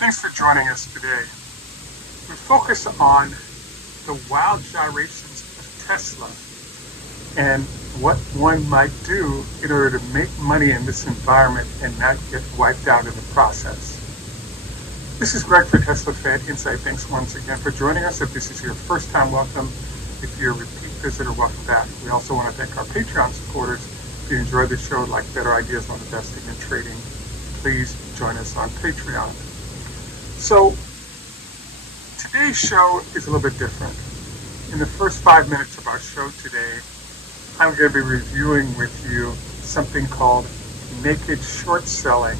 Thanks for joining us today. We focus on the wild gyrations of Tesla and what one might do in order to make money in this environment and not get wiped out in the process. This is Greg for Teslafaninsight. Thanks once again for joining us. If this is your first time, welcome. If you're a repeat visitor, welcome back. We also want to thank our Patreon supporters. If you enjoy the show, like better ideas on investing and trading, please join us on Patreon. So today's show is a little bit different. In the first 5 minutes of our show today, I'm going to be reviewing with you something called naked short selling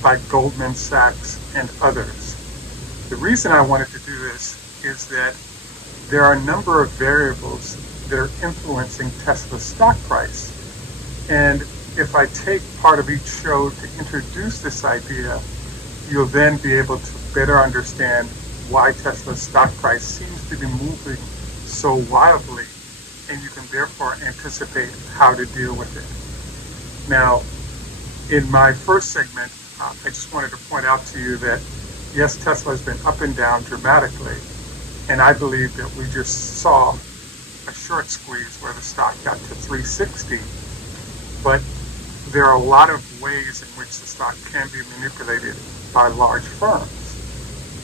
by Goldman Sachs and others. The reason I wanted to do this is that there are a number of variables that are influencing Tesla's stock price. And if I take part of each show to introduce this idea, you'll then be able to better understand why Tesla's stock price seems to be moving so wildly, and you can therefore anticipate how to deal with it. Now, in my first segment, I just wanted to point out to you that, yes, Tesla has been up and down dramatically, and I believe that we just saw a short squeeze where the stock got to 360, but there are a lot of ways in which the stock can be manipulated by large firms.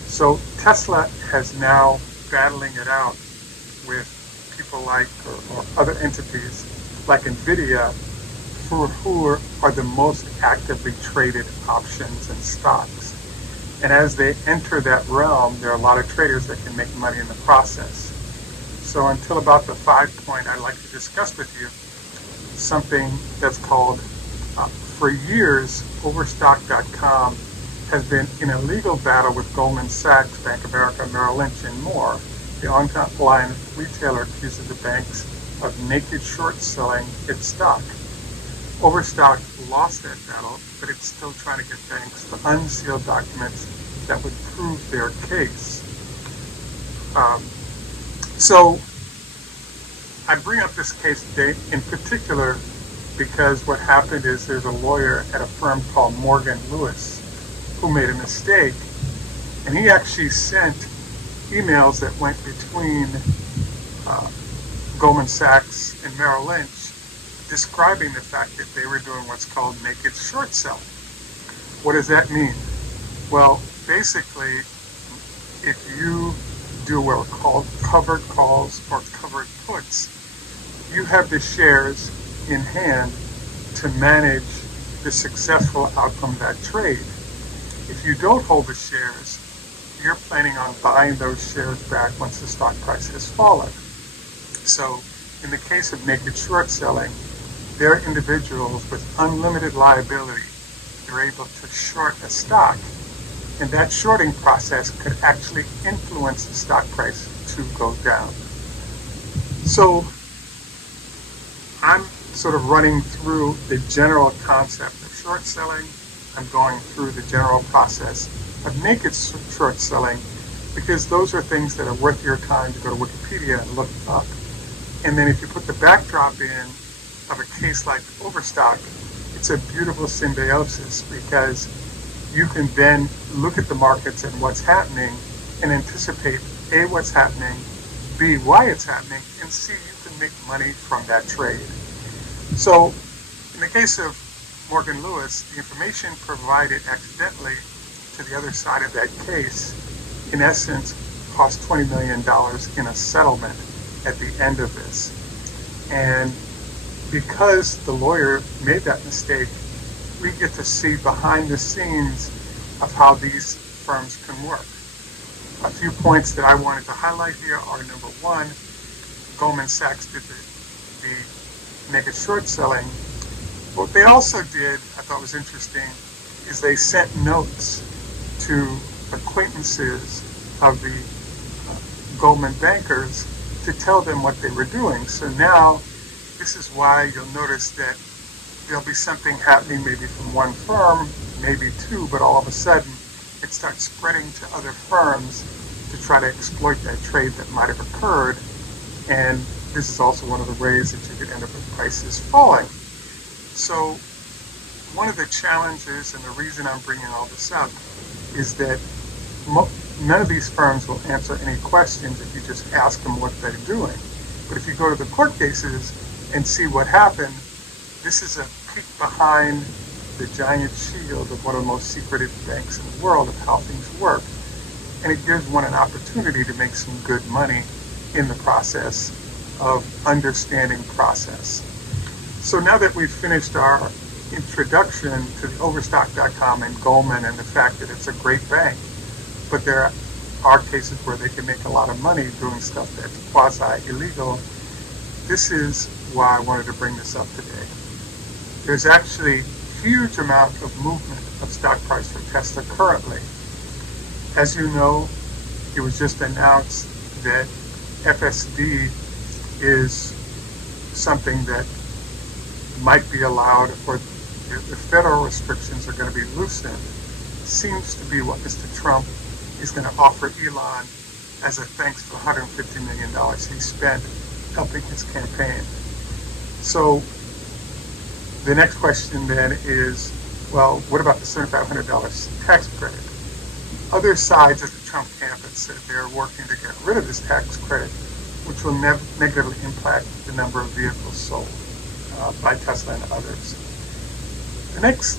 So Tesla has now battling it out with people like, or other entities like NVIDIA, who are the most actively traded options and stocks. And as they enter that realm, there are a lot of traders that can make money in the process. So until about the 5 point, I'd like to discuss with you something that's called, for years, Overstock.com has been in a legal battle with Goldman Sachs, Bank of America, Merrill Lynch, and more. The online retailer accuses the banks of naked short selling its stock. Overstock lost that battle, but it's still trying to get banks to unseal documents that would prove their case. So I bring up this case today in particular because what happened is there's a lawyer at a firm called Morgan Lewis who made a mistake, and he actually sent emails that went between Goldman Sachs and Merrill Lynch describing the fact that they were doing what's called naked short selling. What does that mean? Well, basically, if you do what are called covered calls or covered puts, you have the shares in hand to manage the successful outcome of that trade. If you don't hold the shares, you're planning on buying those shares back once the stock price has fallen. So in the case of naked short selling, they're individuals with unlimited liability. They're able to short a stock, and that shorting process could actually influence the stock price to go down. So I'm sort of running through the general concept of short selling. I'm going through the general process of naked short selling because those are things that are worth your time to go to Wikipedia and look up. And then if you put the backdrop in of a case like Overstock, it's a beautiful symbiosis because you can then look at the markets and what's happening and anticipate A, what's happening, B, why it's happening, and C, you can make money from that trade. So in the case of Morgan Lewis, the information provided accidentally to the other side of that case, in essence, cost $20 million in a settlement at the end of this. And because the lawyer made that mistake, we get to see behind the scenes of how these firms can work. A few points that I wanted to highlight here are, number one, Goldman Sachs did the naked short selling. What they also did, I thought was interesting, is they sent notes to acquaintances of the Goldman bankers to tell them what they were doing. So now, this is why you'll notice that there'll be something happening maybe from one firm, maybe two, but all of a sudden it starts spreading to other firms to try to exploit that trade that might have occurred. And this is also one of the ways that you could end up with prices falling. So one of the challenges, and the reason I'm bringing all this up, is that none of these firms will answer any questions if you just ask them what they're doing. But if you go to the court cases and see what happened, this is a peek behind the giant shield of one of the most secretive banks in the world of how things work. And it gives one an opportunity to make some good money in the process of understanding process. So now that we've finished our introduction to the Overstock.com and Goldman and the fact that it's a great bank, but there are cases where they can make a lot of money doing stuff that's quasi-illegal, this is why I wanted to bring this up today. There's actually a huge amount of movement of stock price for Tesla currently. As you know, it was just announced that FSD is something that might be allowed, or the federal restrictions are going to be loosened. Seems to be what Mr. Trump is going to offer Elon as a thanks for $150 million he spent helping his campaign. So the next question then is, well, what about the $7,500 tax credit? Other sides of the Trump camp have said they're working to get rid of this tax credit, which will negatively impact the number of vehicles sold by Tesla and others. The next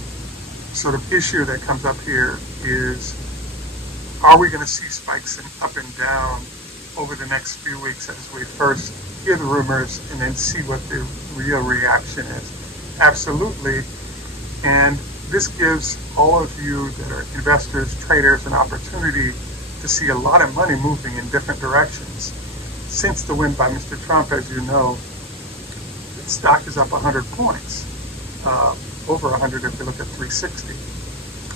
sort of issue that comes up here is, are we going to see spikes in up and down over the next few weeks as we first hear the rumors and then see what the real reaction is? Absolutely. And this gives all of you that are investors, traders, an opportunity to see a lot of money moving in different directions. Since the win by Mr. Trump, as you know, the stock is up 100 points, over 100 if you look at 360.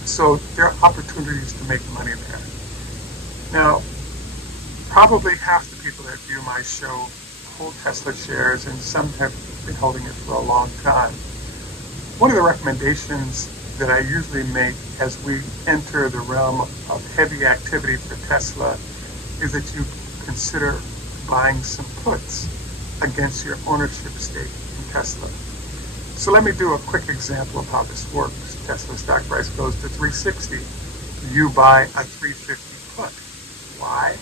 So there are opportunities to make money there. Now, probably half the people that view my show hold Tesla shares, and some have been holding it for a long time. One of the recommendations that I usually make as we enter the realm of heavy activity for Tesla is that you consider buying some puts against your ownership stake in Tesla. So let me do a quick example of how this works. Tesla stock price goes to 360. You buy a 350 put. Why?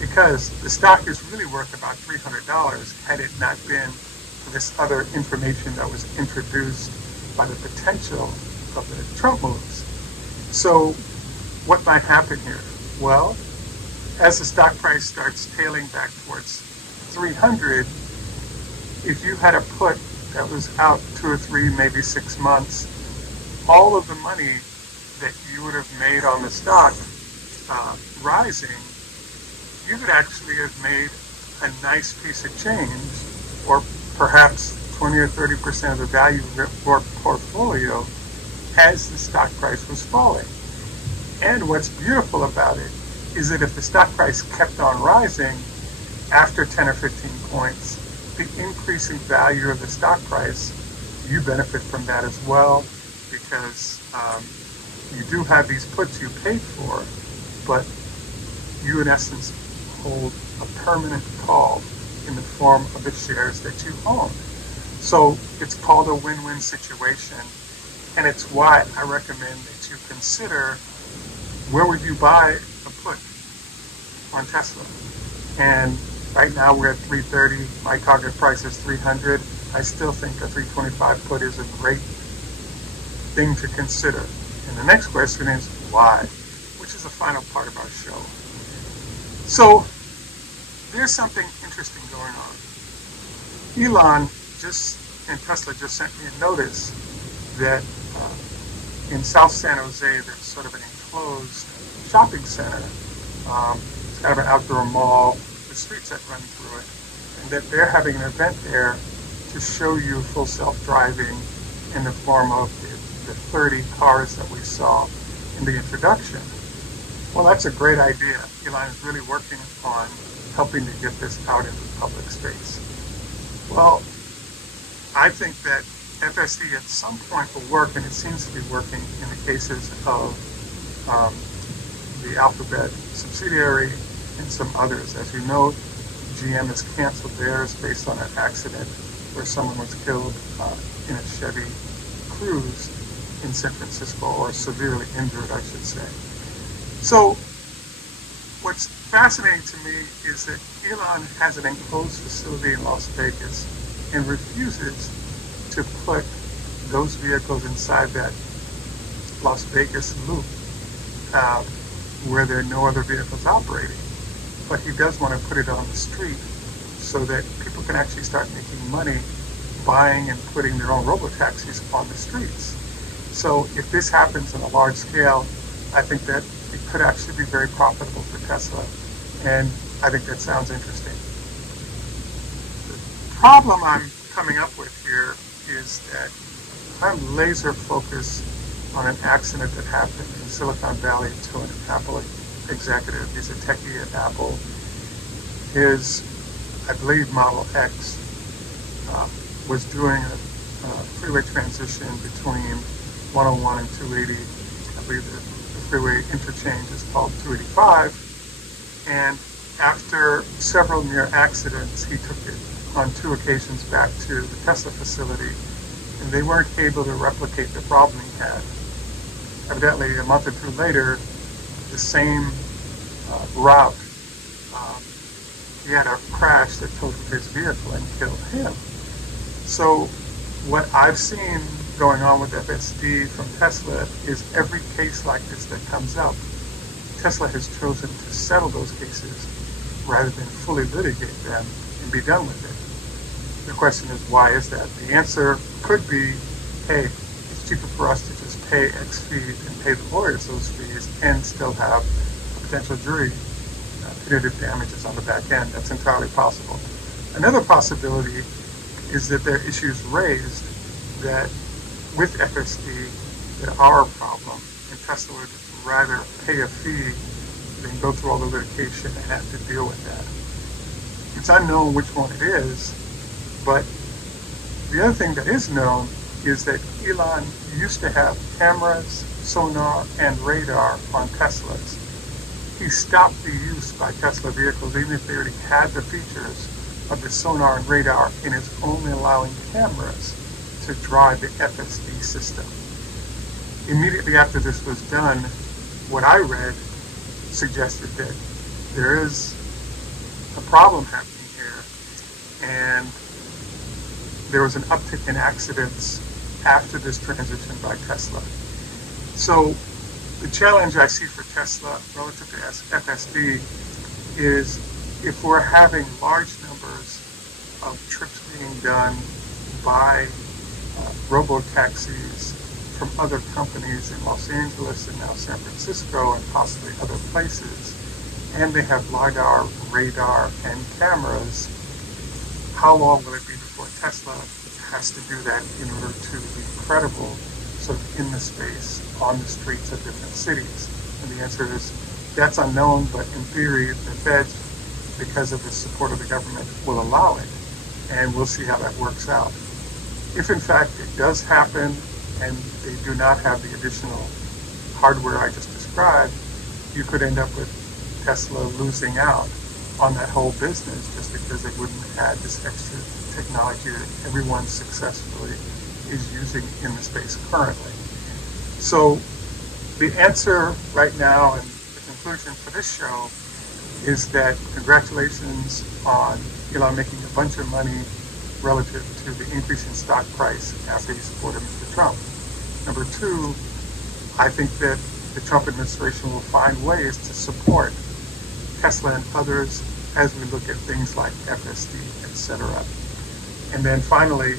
Because the stock is really worth about $300 had it not been for this other information that was introduced by the potential of the Trump moves. So what might happen here? Well, as the stock price starts tailing back towards 300, if you had a put that was out 2 or 3, maybe 6 months, all of the money that you would have made on the stock rising, you could actually have made a nice piece of change, or perhaps 20 or 30% of the value of your portfolio as the stock price was falling. And what's beautiful about it is that if the stock price kept on rising after 10 or 15 points, the increasing value of the stock price, you benefit from that as well, because you do have these puts you paid for, but you in essence hold a permanent call in the form of the shares that you own. So it's called a win-win situation, and it's why I recommend that you consider, where would you buy a put on Tesla? And right now we're at 330. My target price is 300. I still think a 325 put is a great thing to consider. And the next question is why, which is the final part of our show. So there's something interesting going on. Elon and Tesla just sent me a notice that in South San Jose, there's sort of an enclosed shopping center. It's kind of an outdoor mall, the streets that run through it, and that they're having an event there to show you full self-driving in the form of the 30 cars that we saw in the introduction. Well, that's a great idea. Elon is really working on helping to get this out into the public space. Well, I think that FSD at some point will work, and it seems to be working in the cases of the Alphabet subsidiary and some others. As you know, GM has canceled theirs based on an accident where someone was killed in a Chevy Cruze in San Francisco, or severely injured, I should say. So what's fascinating to me is that Elon has an enclosed facility in Las Vegas and refuses to put those vehicles inside that Las Vegas loop where there are no other vehicles operating. But he does want to put it on the street so that people can actually start making money buying and putting their own robo-taxis on the streets. So if this happens on a large scale, I think that it could actually be very profitable for Tesla, and I think that sounds interesting. The problem I'm coming up with here is that I'm laser focused on an accident that happened in Silicon Valley to an Apple executive. He's a techie at Apple. His, I believe, Model X was doing a freeway transition between 101 and 280. I believe the freeway interchange is called 285. And after several near accidents, he took it on 2 occasions back to the Tesla facility, and they weren't able to replicate the problem he had. Evidently, a month or 2 later, the same route, he had a crash that totaled his vehicle and killed him. So what I've seen going on with FSD from Tesla is every case like this that comes up, Tesla has chosen to settle those cases rather than fully litigate them and be done with it. The question is, why is that? The answer could be, hey, it's cheaper for us to just pay X fees and pay the lawyers those fees and still have a potential jury punitive damages on the back end. That's entirely possible. Another possibility is that there are issues raised that with FSD that are a problem, and Tesla would rather pay a fee than go through all the litigation and have to deal with that. It's unknown which one it is, but the other thing that is known is that Elon used to have cameras, sonar, and radar on Teslas. He stopped the use by Tesla vehicles, even if they already had the features of the sonar and radar, and is only allowing cameras to drive the FSD system. Immediately after this was done, what I read suggested that there is a problem happening here, and there was an uptick in accidents after this transition by Tesla. So the challenge I see for Tesla relative to FSD is if we're having large numbers of trips being done by robo-taxis from other companies in Los Angeles and now San Francisco and possibly other places, and they have LiDAR, radar, and cameras, how long will it be before Tesla has to do that in order to be credible sort of in the space on the streets of different cities? And the answer is that's unknown, but in theory the feds, because of the support of the government, will allow it, and we'll see how that works out. If in fact it does happen and they do not have the additional hardware I just described, you could end up with Tesla losing out on that whole business just because they wouldn't have had this extra technology that everyone successfully is using in the space currently. So the answer right now and the conclusion for this show is that congratulations on Elon making a bunch of money relative to the increase in stock price after he supported Mr. Trump. Number 2, I think that the Trump administration will find ways to support Tesla and others as we look at things like FSD, etc. And then finally,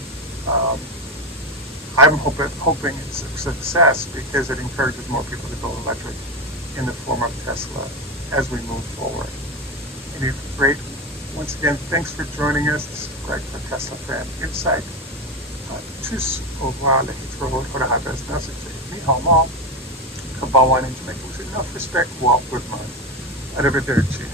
I'm hoping it's a success because it encourages more people to go electric in the form of Tesla as we move forward. Any great, once again, thanks for joining us. This is Greg for Teslafaninsight. Tschüss, au revoir, les control for the high best message. Ni hao mo, kabawan in Jamaica with enough respect, Walt Goodman. Arrivederci.